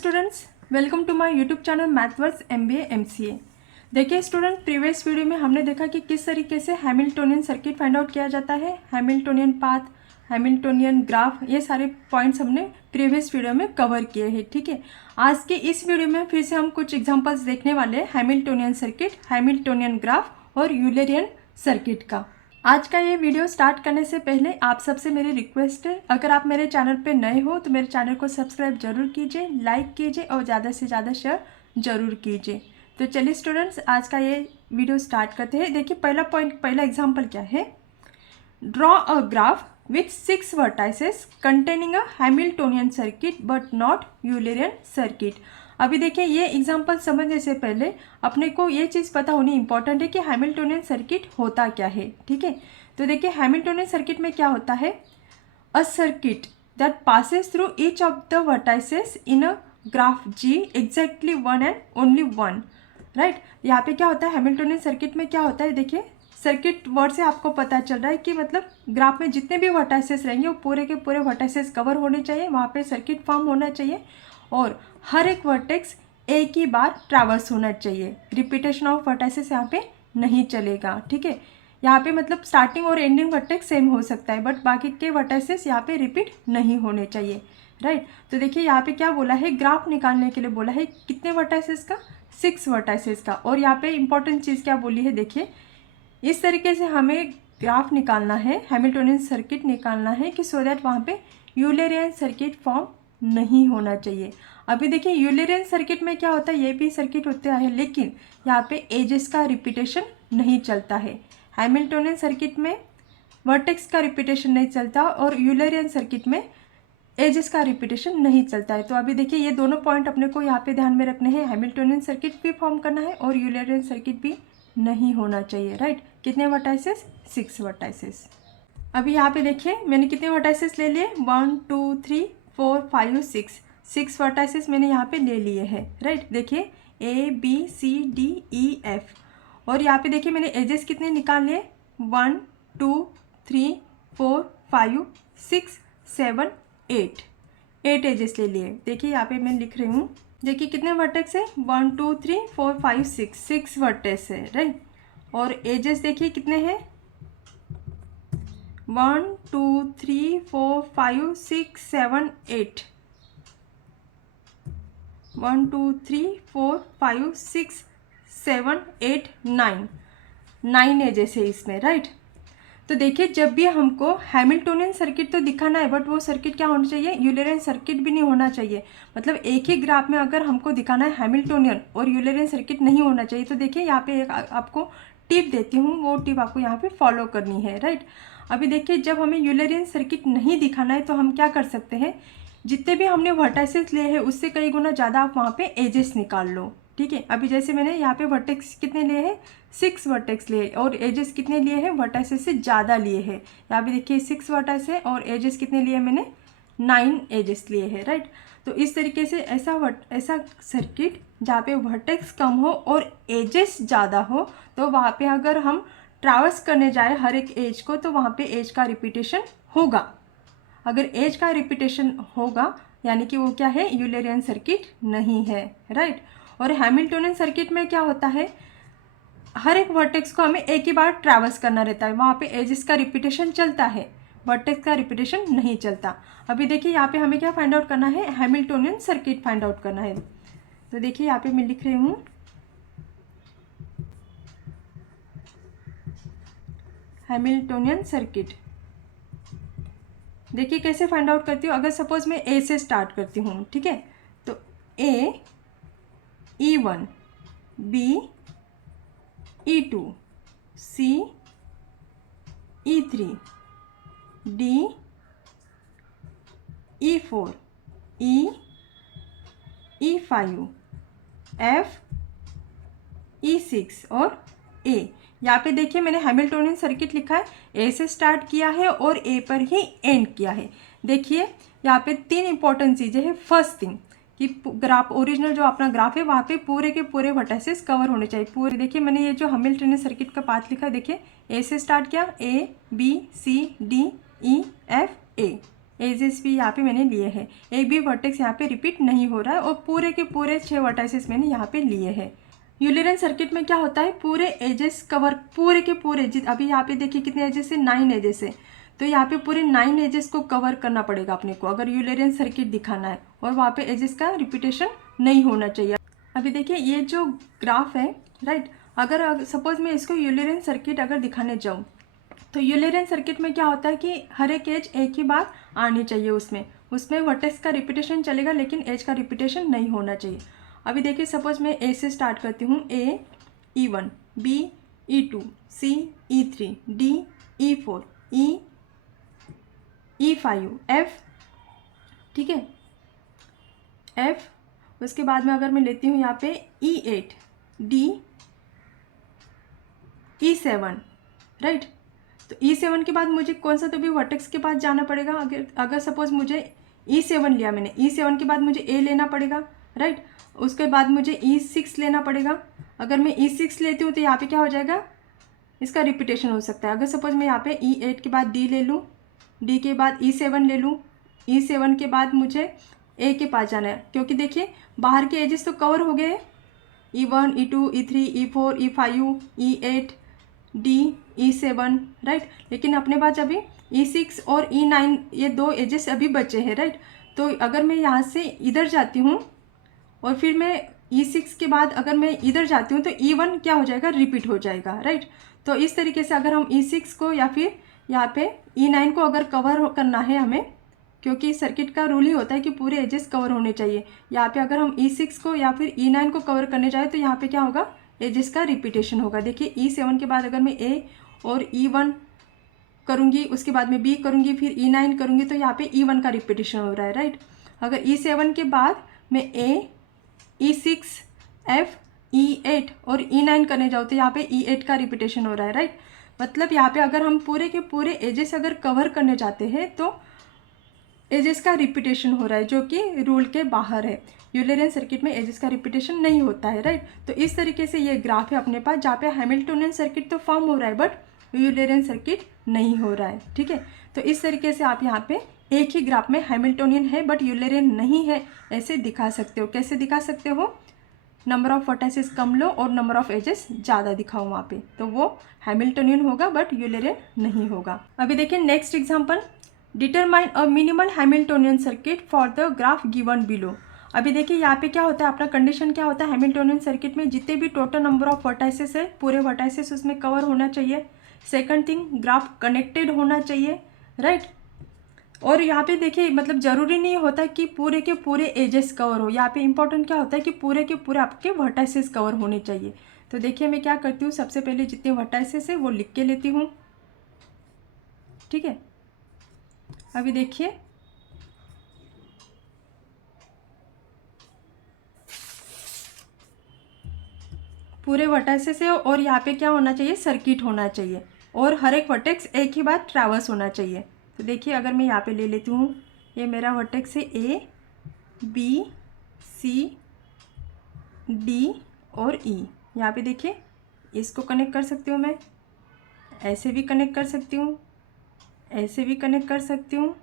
Students, welcome to my YouTube channel Mathverse MBA MCA। देखिए student, previous video में हमने देखा कि किस तरीके से हैमिल्टोनियन सर्किट फाइंड आउट किया जाता है, हैमिल्टोनियन पाथ, हैमिल्टोनियन ग्राफ, ये सारे पॉइंट्स हमने प्रीवियस वीडियो में कवर किए हैं। ठीक है, आज के इस वीडियो में फिर से हम कुछ एग्जाम्पल्स देखने वाले हैं हैमिल्टोनियन सर्किट, हैमिल्टोनियन ग्राफ और यूलरियन सर्किट का। आज का ये वीडियो स्टार्ट करने से पहले आप सबसे मेरी रिक्वेस्ट है, अगर आप मेरे चैनल पे नए हो तो मेरे चैनल को सब्सक्राइब जरूर कीजिए, लाइक कीजिए और ज़्यादा से ज़्यादा शेयर जरूर कीजिए। तो चलिए स्टूडेंट्स, आज का ये वीडियो स्टार्ट करते हैं। देखिए पहला एग्जाम्पल क्या है। Draw a graph with 6 vertices containing a Hamiltonian circuit but not Eulerian circuit. अभी देखिए, ये एग्जाम्पल समझने से पहले अपने को ये चीज़ पता होनी इंपॉर्टेंट है कि हैमिल्टोनियन सर्किट होता क्या है। ठीक है, तो देखिए हैमिल्टोनियन सर्किट में क्या होता है। A circuit that passes through each of the vertices in a graph G exactly one and only one, right. यहाँ पे क्या होता है, हैमिल्टोनियन सर्किट में क्या होता है। देखिए सर्किट वर्ड से आपको पता चल रहा है कि मतलब ग्राफ में जितने भी वर्टाइसेस रहेंगे वो पूरे के पूरे वर्टाइसेस कवर होने चाहिए, वहाँ पे सर्किट फॉर्म होना चाहिए और हर एक वर्टेक्स एक ही बार ट्रैवर्स होना चाहिए। रिपीटेशन ऑफ वर्टाइसेस यहाँ पे नहीं चलेगा। ठीक है, यहाँ पे मतलब स्टार्टिंग और एंडिंग वर्टेक्स सेम हो सकता है बट बाकी के वर्टाइसेस यहाँ पे रिपीट नहीं होने चाहिए, राइट। तो देखिए यहाँ पे क्या बोला है, ग्राफ निकालने के लिए बोला है कितने वर्टाइसेस का, 6 वर्टाइसेस का। और यहाँ पे इंपॉर्टेंट चीज़ क्या बोली है, देखिए इस तरीके से हमें ग्राफ निकालना है, हैमिल्टोनियन सर्किट निकालना है कि सो दैट वहाँ पे यूलरियन सर्किट फॉर्म नहीं होना चाहिए। अभी देखिए यूलरियन सर्किट में क्या होता है, ये भी सर्किट होता है लेकिन यहाँ पे एजेस का रिपीटेशन नहीं चलता है। हैमिल्टोनियन सर्किट में वर्टेक्स का रिपीटेशन नहीं चलता और यूलरियन सर्किट में एजेस का रिपीटेशन नहीं चलता है। तो अभी देखिए ये दोनों पॉइंट अपने को यहाँ पे ध्यान में रखने हैं, हैमिल्टोनियन सर्किट भी फॉर्म करना है और यूलरियन सर्किट भी नहीं होना चाहिए, राइट। कितने वर्टाइसेस, 6 वर्टाइसेस। अभी यहाँ पे देखिए मैंने कितने वर्टाइसेस ले लिए, 1 2 3 4 5 6 वर्टाइसेस मैंने यहाँ पे ले लिए हैं, राइट। देखिए ABCDEF और यहाँ पे देखिए मैंने एजेस कितने निकाल लिए, 1 2 3 4 5 6 7 8 एजेस ले लिए। देखिए यहाँ पे मैं लिख रही हूँ, देखिए कितने वर्टेक्स है, 1 2 3 4 5 6 वर्टेक्स है, राइट। और एजेस देखिए कितने हैं, 1 2 3 4 5 6 7 8 1 2 3 4 5 6 7 8 9 एजेस है इसमें, राइट। तो देखिए जब भी हमको हैमिल्टोनियन सर्किट तो दिखाना है बट वो सर्किट क्या होना चाहिए, यूलरियन सर्किट भी नहीं होना चाहिए। मतलब एक ही ग्राफ में अगर हमको दिखाना है हैमिल्टोनियन और यूलरियन सर्किट नहीं होना चाहिए। तो देखिए यहाँ पे एक आपको टिप देती हूँ, वो टिप आपको यहाँ पे फॉलो करनी है, राइट। अभी देखिए जब हमें यूलरियन सर्किट नहीं दिखाना है तो हम क्या कर सकते हैं, जितने भी हमने वर्टाइसेस लिए हैं उससे कई गुना ज़्यादा आप वहाँ पे एजेस निकाल लो। ठीक है, अभी जैसे मैंने यहाँ पे वर्टेक्स कितने लिए हैं, 6 वर्टेक्स लिए और एजेस कितने लिए हैं, वर्टाइसेस से ज़्यादा लिए हैं। यहाँ पे देखिए 6 वर्टाइस है और एजेस कितने लिए मैंने, 9 एजेस लिए हैं, राइट। तो इस तरीके से ऐसा सर्किट जहाँ पे वर्टेक्स कम हो और एजेस ज़्यादा हो तो वहाँ पे अगर हम ट्रैवर्स करने जाए हर एक एज को तो वहाँ पे एज का रिपीटेशन होगा। अगर एज का रिपीटेशन होगा यानी कि वो क्या है, यूलरियन सर्किट नहीं है, राइट। और हैमिल्टोनियन सर्किट में क्या होता है, हर एक वर्टेक्स को हमें एक ही बार ट्रैवर्स करना रहता है, वहाँ पे एजेस का रिपीटेशन चलता है, वर्टेक्स का रिपीटेशन नहीं चलता। अभी देखिए यहाँ पे हमें क्या फाइंड आउट करना है, हैमिल्टोनियन सर्किट फाइंड आउट करना है। तो देखिए यहाँ पे मैं लिख रही हूँ हैमिल्टोनियन सर्किट। देखिए कैसे फाइंड आउट करती हूँ, अगर सपोज मैं ए से स्टार्ट करती हूँ, ठीक है, तो A E1 B E2 C E3 D E4 E E5 F E6 और A। यहाँ पे देखिए मैंने हैमिल्टोनियन सर्किट लिखा है, ए से स्टार्ट किया है और ए पर ही एंड किया है। देखिए यहाँ पे 3 इंपॉर्टेंट चीज़ें हैं। फर्स्ट थिंग कि ग्राफ, ओरिजिनल जो अपना ग्राफ है वहाँ पे पूरे के पूरे वर्टाइसेस कवर होने चाहिए पूरे। देखिए मैंने ये जो हैमिल्टोनियन सर्किट का पाथ लिखा है, देखिए ए से स्टार्ट किया, A B C D E F A, ages भी यहाँ पे मैंने लिए हैं, एक भी वर्टेक्स यहाँ पे रिपीट नहीं हो रहा है और पूरे के पूरे 6 वर्टाइसेस मैंने यहाँ पे लिए हैं। यूलेरियन सर्किट में क्या होता है, पूरे एजेस कवर, पूरे के पूरे, अभी यहाँ पे देखिए कितने एजेस है, 9 एजेस है, तो यहाँ पे पूरे 9 एजेस को कवर करना पड़ेगा अपने को अगर यूलेरियन सर्किट दिखाना है, और वहाँ पे एजेस का रिपीटेशन नहीं होना चाहिए। अभी देखिए ये जो ग्राफ है, राइट, अगर सपोज मैं इसको यूलेरियन सर्किट अगर दिखाने जाऊँ तो यूलेरियन सर्किट में क्या होता है कि हर एक एज एक ही बार आनी चाहिए, उसमें वर्टेक्स का रिपीटेशन चलेगा लेकिन एज का रिपीटेशन नहीं होना चाहिए। अभी देखिए सपोज मैं ए से स्टार्ट करती हूँ, ए E1, B E2, C E3, D E4, E E5, F, ठीक है, F, उसके बाद में अगर मैं लेती हूँ यहाँ पे E8, D E7, राइट, तो E7 के बाद मुझे कौन सा तो भी वर्टेक्स के पास जाना पड़ेगा। अगर सपोज मुझे E7 लिया मैंने, E7 के बाद मुझे A लेना पड़ेगा, राइट, उसके बाद मुझे E6 लेना पड़ेगा। अगर मैं E6 लेती हूँ तो यहाँ पे क्या हो जाएगा, इसका रिपीटेशन हो सकता है। अगर सपोज मैं यहाँ पे E8 के बाद D ले लूँ, D के बाद E7 ले लूँ, E7 के बाद मुझे A के पास जाना है, क्योंकि देखिए बाहर के एजेस तो कवर हो गए, E1, E2, E3, E4, E5, E8, D, E7, right, लेकिन अपने पास अभी E6 और E9 ये 2 एजेस अभी बचे हैं, राइट। तो अगर मैं यहाँ से इधर जाती हूँ और फिर मैं E6 के बाद अगर मैं इधर जाती हूँ तो E1 क्या हो जाएगा, रिपीट हो जाएगा, राइट। तो इस तरीके से अगर हम E6 को या फिर यहाँ पे E9 को अगर कवर करना है हमें, क्योंकि सर्किट का रूल ही होता है कि पूरे एजेस कवर होने चाहिए, यहाँ पे अगर हम E6 को या फिर E9 को कवर करने जाए तो यहाँ पे क्या होगा, एजेस का रिपीटेशन होगा। देखिए E7 के बाद अगर मैं A और E1 करूँगी, उसके बाद में B करूँगी, फिर E9 करूँगी, तो यहाँ पे E1 का रिपीटेशन हो रहा है, राइट। अगर E7 के बाद मैं A, E6, F, E8 और E9 करने जाऊँ तो यहाँ पे E8 का रिपीटेशन हो रहा है, राइट। मतलब यहाँ पे अगर हम पूरे के पूरे एजेस अगर कवर करने जाते हैं तो एजेस का रिपीटेशन हो रहा है, जो कि रूल के बाहर है। यूलेरियन सर्किट में एजेस का रिपीटेशन नहीं होता है, राइट। तो इस तरीके से ये ग्राफ है अपने पास, जहाँ पे हैमिल्टोनियन सर्किट तो फॉर्म हो रहा है बट यूलेरियन सर्किट नहीं हो रहा है, ठीक है। तो इस तरीके से आप यहाँ पे एक ही ग्राफ में हैमिल्टोनियन है बट यूलेरियन नहीं है ऐसे दिखा सकते हो। कैसे दिखा सकते हो, नंबर ऑफ वर्टाइसेस कम लो और नंबर ऑफ एजेस ज़्यादा दिखाओ वहाँ पे, तो वो हैमिल्टोनियन होगा बट यूलेरियन नहीं होगा। अभी देखिए next example, determine a minimal Hamiltonian circuit for the graph given below. अभी देखिए यहाँ पे क्या होता है, अपना कंडीशन क्या होता है, हैमिल्टोनियन सर्किट में जितने भी टोटल नंबर ऑफ वर्टाइसेस है पूरे वर्टाइसेस उसमें कवर होना चाहिए। सेकंड थिंग, ग्राफ कनेक्टेड होना चाहिए, राइट। और यहाँ पे देखिए मतलब ज़रूरी नहीं होता कि पूरे के पूरे एजेस कवर हो, यहाँ पे इंपॉर्टेंट क्या होता है कि पूरे के पूरे आपके वर्टाइसेस कवर होने चाहिए। तो देखिए मैं क्या करती हूँ, सबसे पहले जितने वर्टाइसेस है वो लिख के लेती हूँ, ठीक है। अभी देखिए पूरे वर्टाइसेस है और यहाँ पे क्या होना चाहिए, सर्किट होना चाहिए और हर एक वर्टेक्स एक ही बार ट्रैवर्स होना चाहिए। तो देखिए अगर मैं यहाँ पे ले लेती हूँ, ये मेरा वर्टेक्स है A, B, C, D और E। यहाँ पे देखिए इसको कनेक्ट कर सकती हूँ मैं, ऐसे भी कनेक्ट कर सकती हूँ, ऐसे भी कनेक्ट कर सकती हूँ,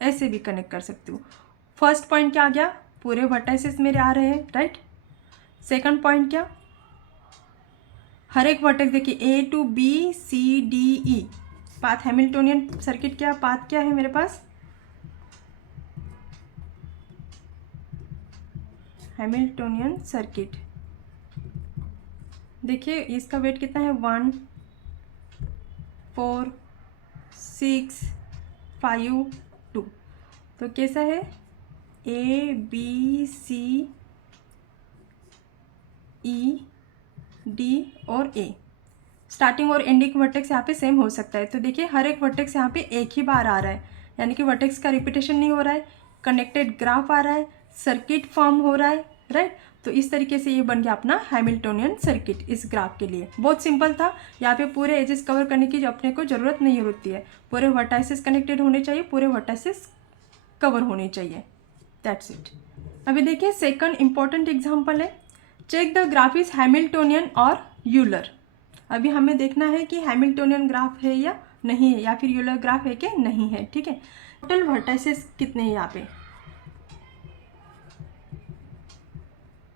ऐसे भी कनेक्ट कर सकती हूँ। फर्स्ट पॉइंट क्या आ गया, पूरे वर्टाइसेस मेरे आ रहे हैं, राइट। सेकंड पॉइंट क्या, हर एक वर्टेक्स देखिए A to B, C, D, E। Path Hamiltonian circuit क्या, पाथ क्या है मेरे पास, हैमिल्टोनियन सर्किट। देखिए इसका वेट कितना है, 1, 4, 6, 5, 2। तो कैसा है, A, B, C, E, D और A। स्टार्टिंग और एंडिंग वर्टेक्स यहाँ पे सेम हो सकता है। तो देखिए हर एक वर्टेक्स यहाँ पे एक ही बार आ रहा है, यानी कि वर्टेक्स का रिपीटेशन नहीं हो रहा है, कनेक्टेड ग्राफ आ रहा है, सर्किट फॉर्म हो रहा है, राइट। तो इस तरीके से ये बन गया अपना हैमिल्टोनियन सर्किट इस ग्राफ के लिए। बहुत सिंपल था, यहाँ पे पूरे एजेस कवर करने की अपने को ज़रूरत नहीं होती है, पूरे वर्टाइसेस कनेक्टेड होने चाहिए, पूरे वर्टाइसेस कवर होने चाहिए, दैट्स इट। अभी देखिए सेकंड इंपॉर्टेंट एग्जांपल है, check the graph is Hamiltonian और यूलर। अभी हमें देखना है कि हैमिल्टोनियन ग्राफ है या नहीं है, या फिर यूलर ग्राफ है कि नहीं है। ठीक है, टोटल वर्टाइसेस कितने हैं यहाँ पे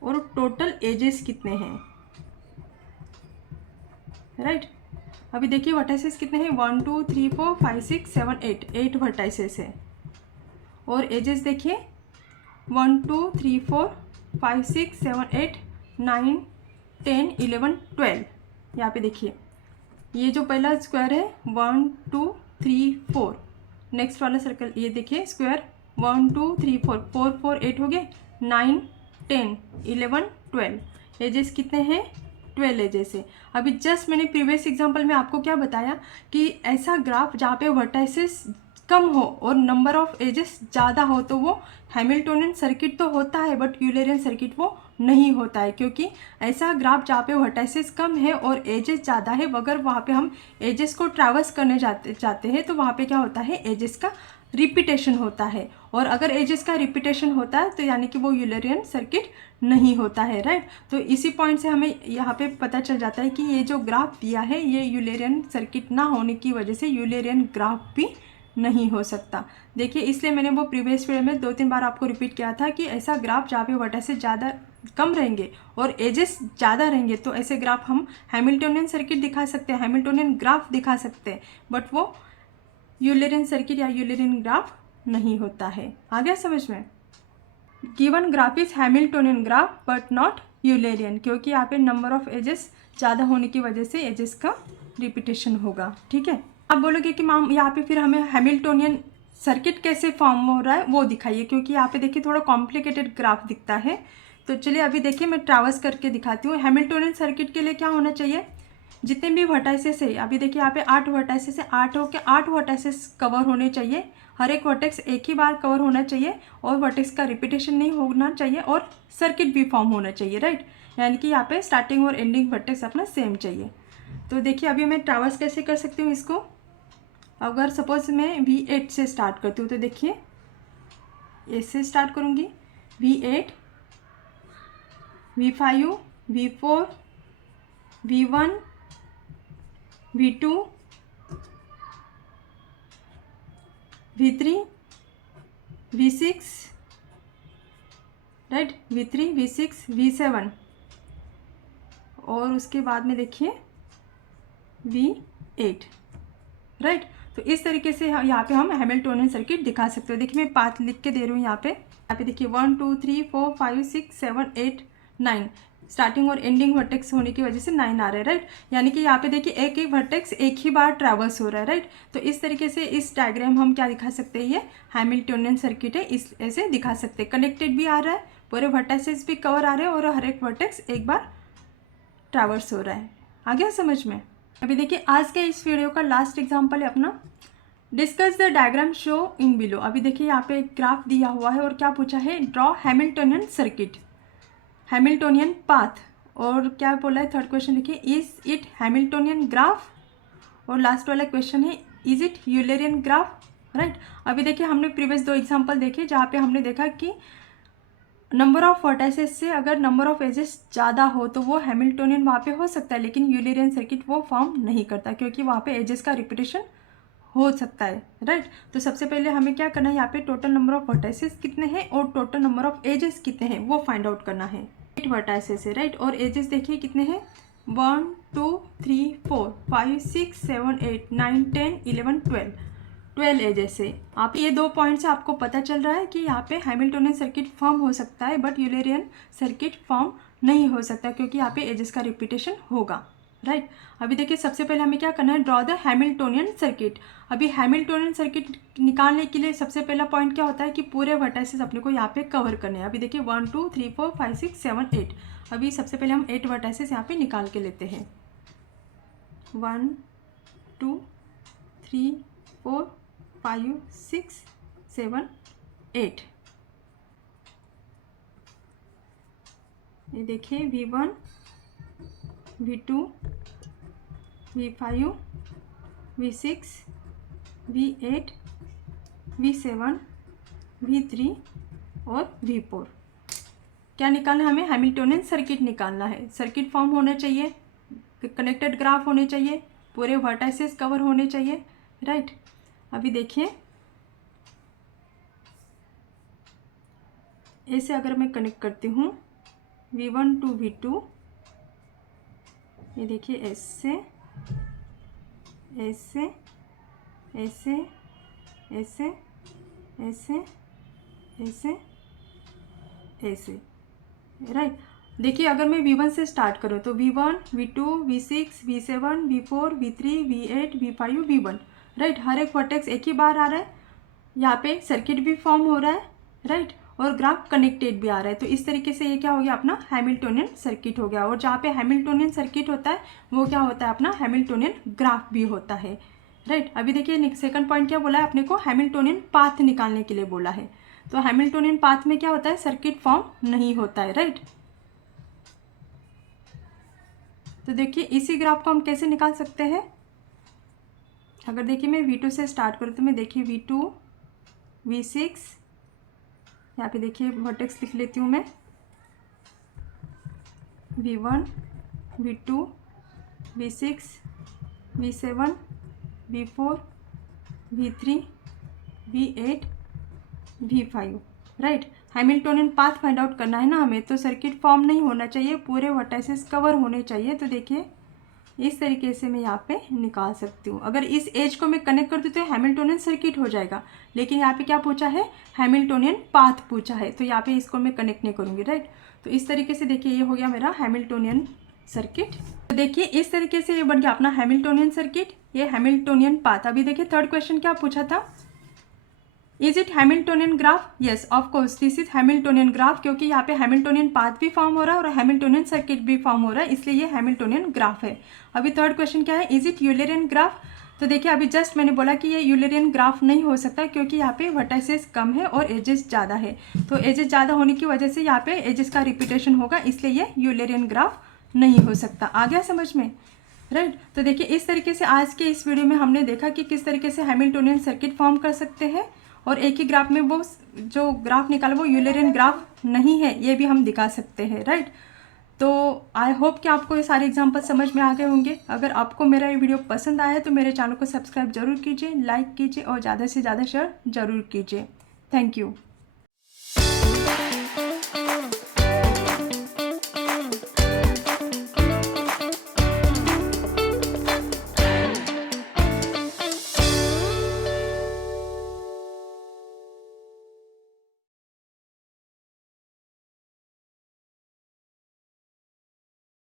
और टोटल एजेस कितने हैं, राइट। अभी देखिए वर्टाइसेस कितने हैं, 1 2 3 4 5 6 7 8 वर्टाइसेस है। और एजेस देखिए 1 2 3 4 5 6 7 8 9 10 11 12। यहाँ पे देखिए ये जो पहला स्क्वायर है 1 2 3 4, नेक्स्ट वाला सर्कल ये देखिए स्क्वायर 1 2 3 4 4 4 8 हो गए, 9 10 11 12। एजेस कितने हैं, 12 एजेस है। अभी जस्ट मैंने प्रीवियस एग्जांपल में आपको क्या बताया कि ऐसा ग्राफ जहाँ पे वर्टाइसेस कम हो और नंबर ऑफ एजेस ज़्यादा हो तो वो हैमिल्टोनियन सर्किट तो होता है, बट यूलरियन सर्किट वो नहीं होता है। क्योंकि ऐसा ग्राफ जहाँ पे वर्टाइसेस कम है और एजेस ज़्यादा है, अगर वहाँ पे हम एजेस को ट्रैवर्स करने जाते हैं तो वहाँ पे क्या होता है, एजेस का रिपीटेशन होता है। और अगर एजेस का रिपीटेशन होता है तो यानी कि वो यूलरियन सर्किट नहीं होता है, राइट। तो इसी पॉइंट से हमें यहाँ पे पता चल जाता है कि ये जो ग्राफ दिया है ये यूलरियन सर्किट ना होने की वजह से यूलरियन ग्राफ भी नहीं हो सकता। देखिए इसलिए मैंने वो प्रीवियस वीडियो में 2-3 बार आपको रिपीट किया था कि ऐसा ग्राफ जहाँ पे वर्टाइसेस ज़्यादा कम रहेंगे और एजेस ज़्यादा रहेंगे तो ऐसे ग्राफ हम हैमिल्टोनियन सर्किट दिखा सकते हैं, हैमिल्टोनियन ग्राफ दिखा सकते हैं, बट वो यूलरियन सर्किट या यूलरियन ग्राफ नहीं होता है। आ गया समझ में। Given graph is Hamiltonian graph but not Eulerian, क्योंकि यहाँ पे नंबर ऑफ एजेस ज़्यादा होने की वजह से एजेस का रिपीटेशन होगा। ठीक है, आप बोलोगे कि मैम यहाँ पे फिर हमें हैमिल्टोनियन सर्किट कैसे फॉर्म हो रहा है वो दिखाइए, क्योंकि यहाँ पे देखिए थोड़ा कॉम्प्लिकेटेड ग्राफ दिखता है। तो चलिए अभी देखिए मैं ट्रैवर्स करके दिखाती हूँ। हैमिल्टोनियन सर्किट के लिए क्या होना चाहिए, जितने भी वर्टाइसेस है, अभी देखिए यहाँ पे 8 वर्टाइसेस है, 8 होके 8 वर्टाइसेस कवर होने चाहिए। हर एक वर्टेक्स एक ही बार कवर होना चाहिए और वर्टेक्स का रिपीटेशन नहीं होना चाहिए और सर्किट भी फॉर्म होना चाहिए, राइट। यानी कि यहाँ पे स्टार्टिंग और एंडिंग वर्टेक्स अपना सेम चाहिए। तो देखिए अभी मैं ट्रैवर्स कैसे कर सकती हूँ इसको। अगर सपोज मैं V8 से स्टार्ट करती हूँ तो देखिए इससे स्टार्ट करूँगी, V8 V5 V4 V1 V2 V3 V6, right, V3 V6 V7 और उसके बाद में देखिए V8, राइट। तो इस तरीके से यहाँ पे हम हैमिल्टोनियन सर्किट दिखा सकते हो। देखिए मैं पाथ लिख के दे रही हूँ यहाँ पे देखिए 1 2 3 4 5 6 7 8 9, स्टार्टिंग और एंडिंग वर्टेक्स होने की वजह से 9 आ रहा है, राइट। यानी कि यहाँ पे देखिए एक एक वर्टेक्स एक ही बार ट्रैवर्स हो रहा है, राइट। तो इस तरीके से इस डायग्राम हम क्या दिखा सकते हैं, ये हैमिल्टोनियन सर्किट है, इस ऐसे दिखा सकते हैं। कनेक्टेड भी आ रहा है, पूरे वर्टाइसेस भी कवर आ रहे हैं और हर एक वर्टेक्स एक बार ट्रैवर्स हो रहा है। आ गया समझ में। अभी देखिए आज के इस वीडियो का लास्ट एग्जांपल है अपना, discuss the diagram show in below. अभी देखिए यहाँ पे एक ग्राफ दिया हुआ है और क्या पूछा है, draw Hamiltonian circuit, Hamiltonian path, और क्या बोला है थर्ड क्वेश्चन देखिए, इज इट हैमिल्टोनियन ग्राफ, और लास्ट वाला क्वेश्चन है इज इट यूलरियन ग्राफ, राइट। अभी देखिए हमने प्रीवियस 2 एग्जाम्पल देखे जहाँ पे हमने देखा कि नंबर ऑफ वर्टाइसेस से अगर नंबर ऑफ एजेस ज़्यादा हो तो वो हैमिल्टोनियन वहाँ पे हो सकता है, लेकिन यूलरियन सर्किट वो फॉर्म नहीं करता क्योंकि वहाँ पे एजेस का रिपीटेशन हो सकता है, राइट। तो सबसे पहले हमें क्या करना है, यहाँ पे टोटल नंबर ऑफ वर्टाइसेस कितने हैं और टोटल नंबर ऑफ एजेस कितने हैं वो फाइंड आउट करना है। 8 वर्टाइसेस है, राइट, और एजेस देखिए कितने हैं, 1 2 3 4 5 6 7 8 9 10 11 12 एजेस है। आप ये 2 पॉइंट से आपको पता चल रहा है कि यहाँ पे हैमिल्टोनियन सर्किट फॉर्म हो सकता है बट यूलरियन सर्किट फॉर्म नहीं हो सकता क्योंकि यहाँ पे एजेस का रिपीटेशन होगा, राइट। अभी देखिए सबसे पहले हमें क्या करना है, ड्रॉ द हैमिल्टोनियन सर्किट। अभी हैमिल्टोनियन सर्किट निकालने के लिए सबसे पहला पॉइंट क्या होता है कि पूरे वर्टाइसेस अपने को यहाँ पे कवर करने हैं। अभी देखिए 1 2 3 4 5 6 7 8, अभी सबसे पहले हम 8 वर्टाइसेस यहाँ पे निकाल के लेते हैं, 1 2 3 4 5 6 7 8। ये देखिए V1 V2 V5 V6 V8 V7 V3 और V4। क्या निकालना है हमें, हैमिल्टोनियन सर्किट निकालना है। सर्किट फॉर्म होना चाहिए, कनेक्टेड ग्राफ होने चाहिए, पूरे वर्टाइसेस कवर होने चाहिए, राइट। अभी देखिए ऐसे अगर मैं कनेक्ट करती हूँ V1 टू V2, ये देखिए ऐसे ऐसे ऐसे ऐसे ऐसे ऐसे ऐसे, राइट। देखिए अगर मैं V1 से स्टार्ट करूँ तो V1, V2, V6, V7, V4, V3, V8, V5, V1, right. हर एक वर्टेक्स एक ही बार आ रहा है, यहाँ पे सर्किट भी फॉर्म हो रहा है, राइट, और ग्राफ कनेक्टेड भी आ रहा है। तो इस तरीके से ये क्या हो गया अपना हैमिल्टोनियन सर्किट हो गया। और जहाँ पे हैमिल्टोनियन सर्किट होता है वो क्या होता है अपना हैमिल्टोनियन ग्राफ भी होता है, राइट। अभी देखिए सेकंड पॉइंट क्या बोला है अपने को, हैमिल्टोनियन पाथ निकालने के लिए बोला है। तो हैमिल्टोनियन पाथ में क्या होता है, सर्किट फॉर्म नहीं होता है, राइट। तो देखिए इसी ग्राफ को हम कैसे निकाल सकते हैं। अगर देखिए मैं V2 से स्टार्ट करूँ तो मैं देखिए V2, V6, यहाँ पे देखिए वर्टेक्स लिख लेती हूँ मैं, V1, V2, V6, V7, V4, V3, V8, V5, right. Hamiltonian path find out करना है ना हमें, तो सर्किट फॉर्म नहीं होना चाहिए, पूरे वर्टाइसेस कवर होने चाहिए। तो देखिए इस तरीके से मैं यहाँ पे निकाल सकती हूँ। अगर इस एज को मैं कनेक्ट कर दूँ तो हैमिल्टोनियन सर्किट हो जाएगा, लेकिन यहाँ पे क्या पूछा है, हैमिल्टोनियन पाथ पूछा है, तो यहाँ पे इसको मैं कनेक्ट नहीं करूँगी, राइट। तो इस तरीके से देखिए ये हो गया मेरा हैमिल्टोनियन सर्किट। तो देखिए इस तरीके से ये बन गया अपना हैमिल्टोनियन सर्किट, ये हैमिल्टोनियन पाथ। अभी देखिए थर्ड क्वेश्चन क्या पूछा था, is it Hamiltonian graph, yes of course this is Hamiltonian graph, क्योंकि यहाँ पे हैमिल्टोनियन पाथ भी फॉर्म हो रहा है और हैमिल्टोनियन सर्किट भी फॉर्म हो रहा है, इसलिए ये हैमिल्टोनियन ग्राफ है। अभी थर्ड क्वेश्चन क्या है, इज इट यूलेरियन ग्राफ। तो देखिए अभी जस्ट मैंने बोला कि ये यूलेरियन ग्राफ नहीं हो सकता, क्योंकि यहाँ पे वर्टाइसेस कम है और एजेस ज़्यादा है। तो एजेस ज़्यादा होने की वजह से यहाँ पे एजेस का रिपीटेशन होगा, इसलिए ये यूलेरियन ग्राफ नहीं हो सकता। आ गया समझ में, राइट। तो देखिए इस तरीके से आज के इस वीडियो में हमने देखा कि किस तरीके से हैमिल्टोनियन सर्किट फॉर्म कर सकते हैं, और एक ही ग्राफ में वो जो ग्राफ निकाला वो यूलेरियन ग्राफ नहीं है, ये भी हम दिखा सकते हैं, राइट। तो आई होप कि आपको ये सारे एग्जाम्पल समझ में आ गए होंगे। अगर आपको मेरा ये वीडियो पसंद आया तो मेरे चैनल को सब्सक्राइब जरूर कीजिए, लाइक कीजिए और ज़्यादा से ज़्यादा शेयर जरूर कीजिए। Thank you.